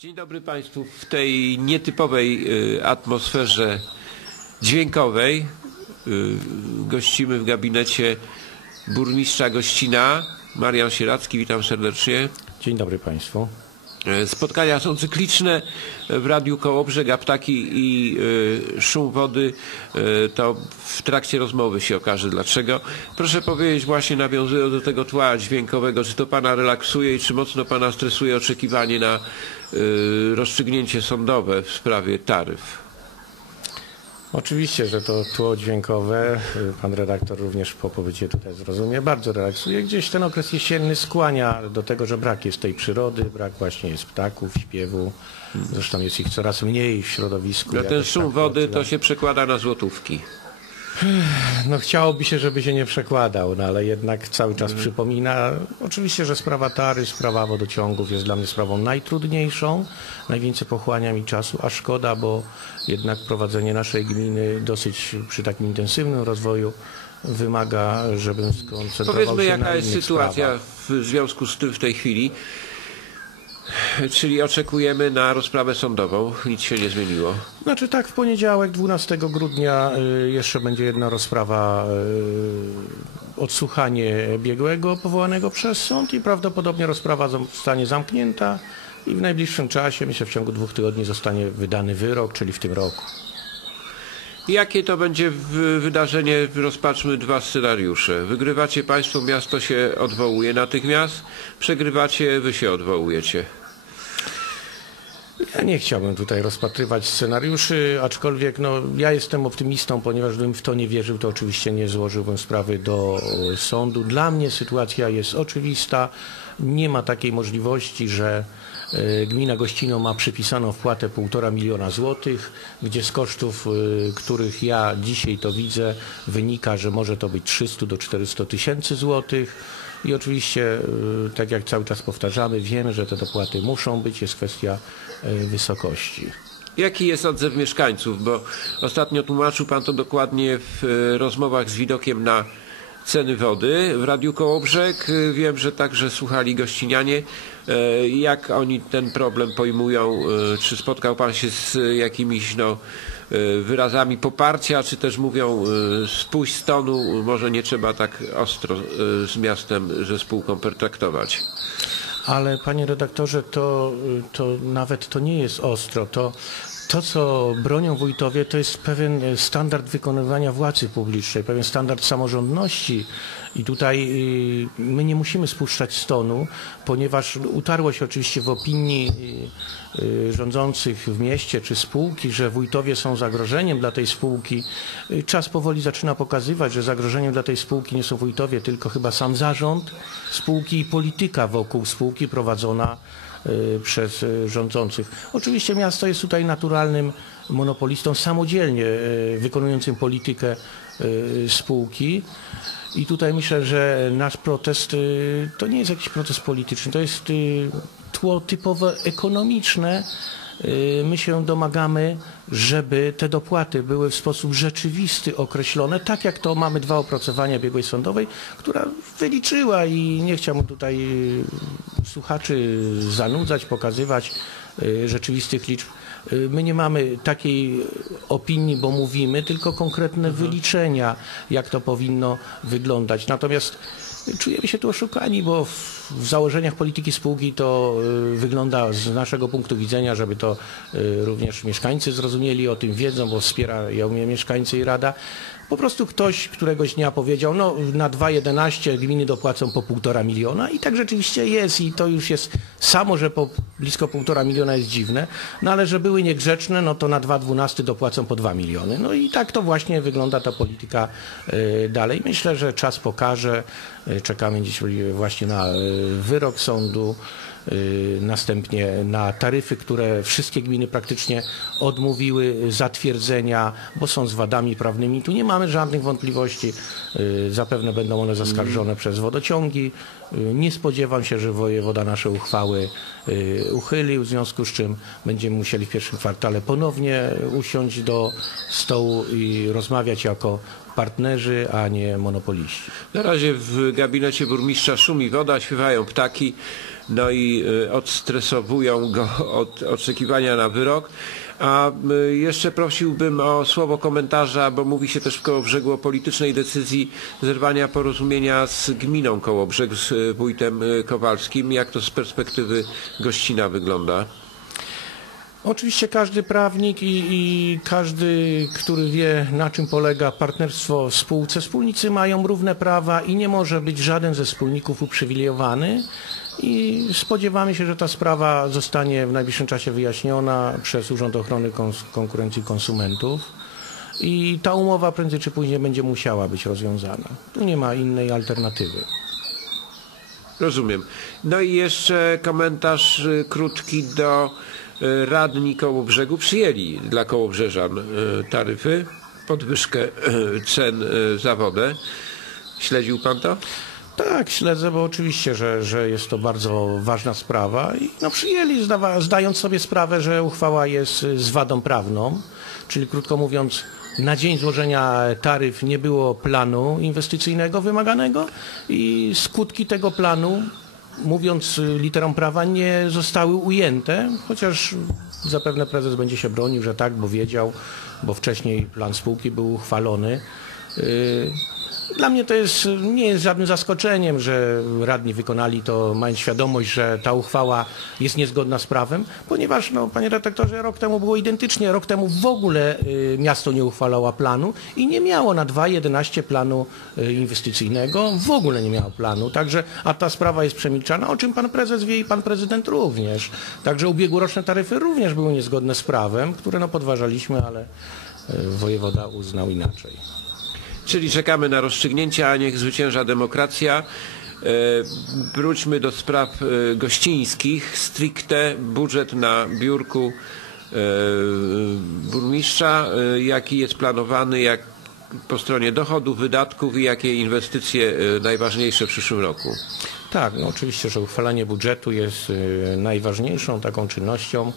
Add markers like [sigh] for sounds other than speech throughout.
Dzień dobry Państwu. W tej nietypowej y, atmosferze dźwiękowej y, gościmy w gabinecie burmistrza Gościna. Marian Sieracki, witam serdecznie. Dzień dobry Państwu. E, Spotkania są cykliczne w Radiu Kołobrzeg, a ptaki i y, szum wody y, to w trakcie rozmowy się okaże dlaczego. Proszę powiedzieć właśnie nawiązując do tego tła dźwiękowego, czy to Pana relaksuje i czy mocno Pana stresuje oczekiwanie na rozstrzygnięcie sądowe w sprawie taryf? Oczywiście, że to tło dźwiękowe, pan redaktor również po pobycie tutaj zrozumie, bardzo relaksuje. Gdzieś ten okres jesienny skłania do tego, że brak jest tej przyrody, brak właśnie jest ptaków, śpiewu. Zresztą jest ich coraz mniej w środowisku. No ten szum tak wody to się przekłada na złotówki. No chciałoby się, żeby się nie przekładał, no ale jednak cały czas Mhm. przypomina. Oczywiście, że sprawa tary, sprawa wodociągów jest dla mnie sprawą najtrudniejszą, najwięcej pochłania mi czasu, a szkoda, bo jednak prowadzenie naszej gminy dosyć przy takim intensywnym rozwoju wymaga, żebym skoncentrował Powiedzmy się jaka na jest innych sytuacja sprawach. w związku z tym w tej chwili. Czyli oczekujemy na rozprawę sądową. Nic się nie zmieniło. Znaczy tak, w poniedziałek 12 grudnia y, jeszcze będzie jedna rozprawa, y, odsłuchanie biegłego powołanego przez sąd i prawdopodobnie rozprawa zostanie zamknięta i w najbliższym czasie, myślę w ciągu dwóch tygodni zostanie wydany wyrok, czyli w tym roku. Jakie to będzie wydarzenie? Rozpatrzmy dwa scenariusze. Wygrywacie Państwo, miasto się odwołuje natychmiast. Przegrywacie, Wy się odwołujecie. Ja nie chciałbym tutaj rozpatrywać scenariuszy, aczkolwiek no, ja jestem optymistą, ponieważ gdybym w to nie wierzył, to oczywiście nie złożyłbym sprawy do e, sądu. Dla mnie sytuacja jest oczywista. Nie ma takiej możliwości, że gmina Gościno ma przypisaną wpłatę 1,5 miliona złotych, gdzie z kosztów, e, których ja dzisiaj to widzę, wynika, że może to być 300 do 400 tysięcy złotych. I oczywiście, y, tak jak cały czas powtarzamy, wiemy, że te dopłaty muszą być, jest kwestia wysokości. Jaki jest odzew mieszkańców? Bo ostatnio tłumaczył Pan to dokładnie w e, rozmowach z widokiem na ceny wody w Radiu Kołobrzeg. Wiem, że także słuchali gościnianie. E, Jak oni ten problem pojmują? E, Czy spotkał Pan się z jakimiś no, e, wyrazami poparcia, czy też mówią spuść z tonu, może nie trzeba tak ostro z miastem, ze spółką pertraktować? Ale panie redaktorze, to, to nawet to nie jest ostro. To, to, co bronią wójtowie, to jest pewien standard wykonywania władzy publicznej, pewien standard samorządności. I tutaj y, my nie musimy spuszczać stonu, ponieważ utarło się oczywiście w opinii y, y, rządzących w mieście czy spółki, że wójtowie są zagrożeniem dla tej spółki. Czas powoli zaczyna pokazywać, że zagrożeniem dla tej spółki nie są wójtowie, tylko chyba sam zarząd spółki i polityka wokół spółki prowadzona przez y, rządzących. Oczywiście miasto jest tutaj naturalnym monopolistą samodzielnie y, wykonującym politykę y, spółki. I tutaj myślę, że nasz protest y, to nie jest jakiś protest polityczny, to jest y, tło typowo ekonomiczne. Y, My się domagamy, żeby te dopłaty były w sposób rzeczywisty określone, tak jak to mamy dwa opracowania biegłej sądowej, która wyliczyła i nie chciałbym tutaj y, słuchaczy zanudzać, pokazywać y, rzeczywistych liczb. My nie mamy takiej opinii, bo mówimy, tylko konkretne wyliczenia, jak to powinno wyglądać. Natomiast czujemy się tu oszukani, bo w, założeniach polityki spółki to y, wygląda z naszego punktu widzenia, żeby to y, również mieszkańcy zrozumieli, o tym wiedzą, bo wspierają mnie mieszkańcy i Rada. Po prostu ktoś któregoś dnia powiedział, no na 2,11 gminy dopłacą po 1,5 miliona i tak rzeczywiście jest i to już jest samo, że po blisko 1,5 miliona jest dziwne, no ale że były niegrzeczne, no to na 2,12 dopłacą po 2 miliony. No i tak to właśnie wygląda ta polityka y, dalej. Myślę, że czas pokaże, Y, czekamy dziś właśnie na y, wyrok sądu, następnie na taryfy, które wszystkie gminy praktycznie odmówiły zatwierdzenia, bo są z wadami prawnymi. Tu nie mamy żadnych wątpliwości. Y, Zapewne będą one zaskarżone przez wodociągi. Y, Nie spodziewam się, że wojewoda nasze uchwały y, uchylił, w związku z czym będziemy musieli w pierwszym kwartale ponownie usiąść do stołu i rozmawiać jako partnerzy, a nie monopoliści. Na razie w gabinecie burmistrza szumi woda, śpiewają ptaki. no i y, odstresowują go od oczekiwania na wyrok. A y, jeszcze prosiłbym o słowo komentarza, bo mówi się też w Kołobrzegu o politycznej decyzji zerwania porozumienia z gminą Kołobrzeg, z y, wójtem Kowalskim. Jak to z perspektywy Gościna wygląda? Oczywiście każdy prawnik i, i każdy, który wie na czym polega partnerstwo w spółce, wspólnicy mają równe prawa i nie może być żaden ze wspólników uprzywilejowany i spodziewamy się, że ta sprawa zostanie w najbliższym czasie wyjaśniona przez Urząd Ochrony Konkurencji Konsumentów i ta umowa prędzej czy później będzie musiała być rozwiązana. Tu nie ma innej alternatywy. Rozumiem. No i jeszcze komentarz y, krótki do radni Kołobrzegu. Przyjęli dla Kołobrzeżan y, taryfy, podwyżkę y, cen za wodę. Śledził pan to? Tak, śledzę, bo oczywiście, że, że jest to bardzo ważna sprawa i no, przyjęli, zdawa, zdając sobie sprawę, że uchwała jest z wadą prawną, czyli krótko mówiąc, na dzień złożenia taryf nie było planu inwestycyjnego wymaganego i skutki tego planu, mówiąc y, literą prawa, nie zostały ujęte, chociaż zapewne prezes będzie się bronił, że tak, bo wiedział, bo wcześniej plan spółki był uchwalony. Dla mnie to jest, nie jest żadnym zaskoczeniem, że radni wykonali to, mając świadomość, że ta uchwała jest niezgodna z prawem, ponieważ, no, panie redaktorze, rok temu było identycznie. Rok temu w ogóle y, miasto nie uchwalało planu i nie miało na 2.11 planu y, inwestycyjnego, w ogóle nie miało planu. Także, a ta sprawa jest przemilczana, o czym pan prezes wie i pan prezydent również. Także ubiegłoroczne taryfy również były niezgodne z prawem, które no, podważaliśmy, ale y, wojewoda uznał inaczej. Czyli czekamy na rozstrzygnięcie, a niech zwycięża demokracja. E, Wróćmy do spraw e, gościńskich. Stricte budżet na biurku e, burmistrza. Jaki jest planowany, jak po stronie dochodów, wydatków i jakie inwestycje najważniejsze w przyszłym roku? Tak, no oczywiście, że uchwalanie budżetu jest najważniejszą taką czynnością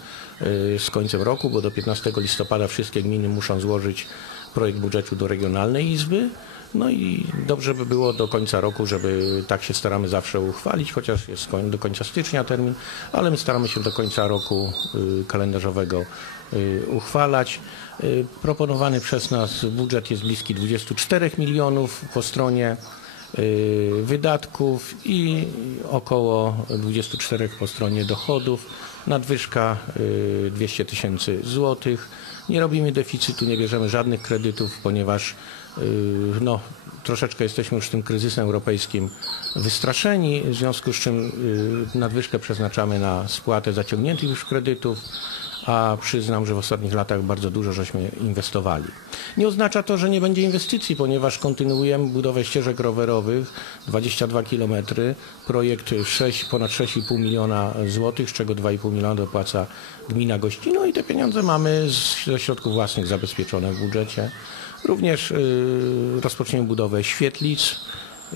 z końcem roku, bo do 15 listopada wszystkie gminy muszą złożyć projekt budżetu do Regionalnej Izby. No i dobrze by było do końca roku, żeby tak się staramy zawsze uchwalić, chociaż jest do końca stycznia termin, ale my staramy się do końca roku y, kalendarzowego y, uchwalać. Y, Proponowany przez nas budżet jest bliski 24 milionów po stronie wydatków i około 24 po stronie dochodów. Nadwyżka y, 200 tysięcy złotych. Nie robimy deficytu, nie bierzemy żadnych kredytów, ponieważ y, no, troszeczkę jesteśmy już tym kryzysem europejskim wystraszeni, w związku z czym y, nadwyżkę przeznaczamy na spłatę zaciągniętych już kredytów a przyznam, że w ostatnich latach bardzo dużo żeśmy inwestowali. Nie oznacza to, że nie będzie inwestycji, ponieważ kontynuujemy budowę ścieżek rowerowych, 22 km, projekt 6, ponad 6,5 miliona złotych, z czego 2,5 miliona dopłaca gmina Gościno i te pieniądze mamy ze środków własnych zabezpieczone w budżecie. Również y, rozpoczniemy budowę świetlic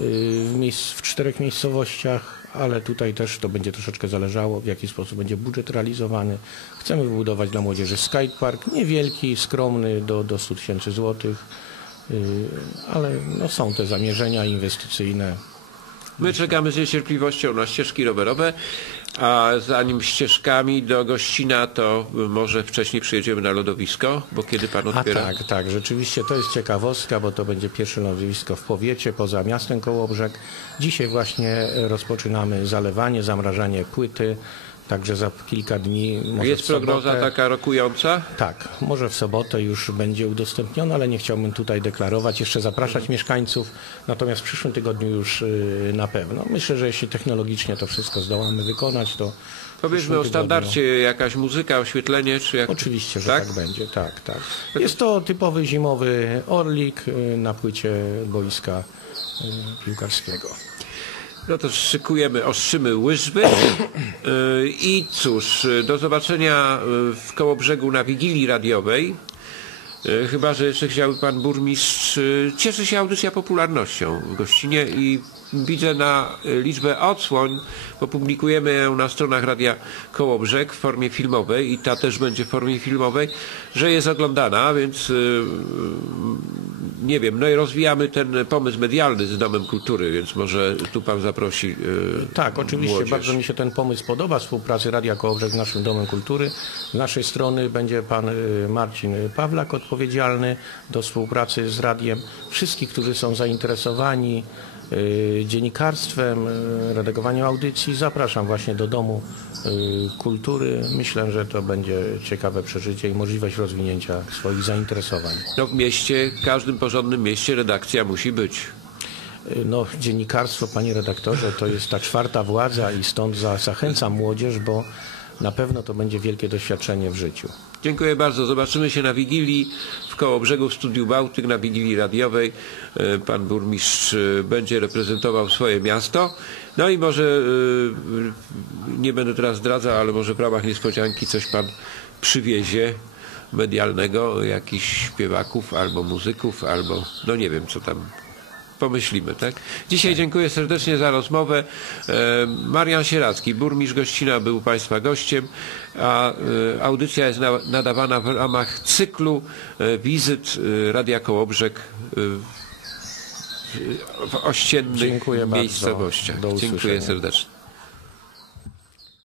w, miejsc, w czterech miejscowościach, ale tutaj też to będzie troszeczkę zależało, w jaki sposób będzie budżet realizowany. Chcemy wybudować dla młodzieży skatepark, niewielki, skromny, do, do 100 tysięcy złotych, y, ale no, są te zamierzenia inwestycyjne. My czekamy z niecierpliwością na ścieżki rowerowe, a zanim ścieżkami do Gościna, to może wcześniej przyjedziemy na lodowisko, bo kiedy pan A otwiera? tak, tak, rzeczywiście to jest ciekawostka, bo to będzie pierwsze lądowisko w powiecie poza miastem Kołobrzeg. Dzisiaj właśnie rozpoczynamy zalewanie, zamrażanie płyty, także za kilka dni. Może Jest sobotę, prognoza taka rokująca? Tak, może w sobotę już będzie udostępnione, ale nie chciałbym tutaj deklarować, jeszcze zapraszać mieszkańców, natomiast w przyszłym tygodniu już y, na pewno. Myślę, że jeśli technologicznie to wszystko zdołamy wykonać, to Powiedzmy o tygodniu- standardzie, jakaś muzyka, oświetlenie, czy jak... Oczywiście, że Tak? tak, będzie, tak, tak. Jest to typowy zimowy orlik y, na płycie boiska y, piłkarskiego. No to szykujemy, ostrzymy łyżwy. Yy, [coughs] I cóż, do zobaczenia yy, w Kołobrzegu na Wigilii Radiowej. Yy, Chyba, że jeszcze chciałby pan burmistrz. Cieszy się audycja popularnością w gościnie i widzę na liczbę odsłoń, bo publikujemy ją na stronach Radia Kołobrzeg w formie filmowej i ta też będzie w formie filmowej, że jest oglądana, więc nie wiem, no i rozwijamy ten pomysł medialny z Domem Kultury, więc może tu pan zaprosi e, Tak, oczywiście. młodzież. Bardzo mi się ten pomysł podoba, współpracy Radia Kołobrzeg z naszym Domem Kultury. Z naszej strony będzie pan y, Marcin Pawlak odpowiedzialny do współpracy z radiem. Wszystkich, którzy są zainteresowani dziennikarstwem, y, redagowaniem audycji, zapraszam właśnie do Domu y, Kultury. Myślę, że to będzie ciekawe przeżycie i możliwość rozwinięcia swoich zainteresowań. No w mieście, w każdym porządnym mieście redakcja musi być. No, dziennikarstwo, panie redaktorze, to jest ta czwarta władza i stąd za, zachęcam młodzież, bo na pewno to będzie wielkie doświadczenie w życiu. Dziękuję bardzo. Zobaczymy się na Wigilii w Kołobrzegu w Studiu Bałtyk, na Wigilii radiowej. E, Pan burmistrz e, będzie reprezentował swoje miasto. No i może, e, nie będę teraz zdradzał, ale może w ramach niespodzianki coś Pan przywiezie medialnego, jakichś śpiewaków albo muzyków, albo no nie wiem co tam pomyślimy, tak? Dzisiaj dziękuję serdecznie za rozmowę. E, Marian Sieracki, burmistrz Gościna był Państwa gościem, a e, audycja jest na, nadawana w ramach cyklu e, wizyt Radia Kołobrzeg w- ościennych Dziękuję miejscowościach. Dziękuję serdecznie.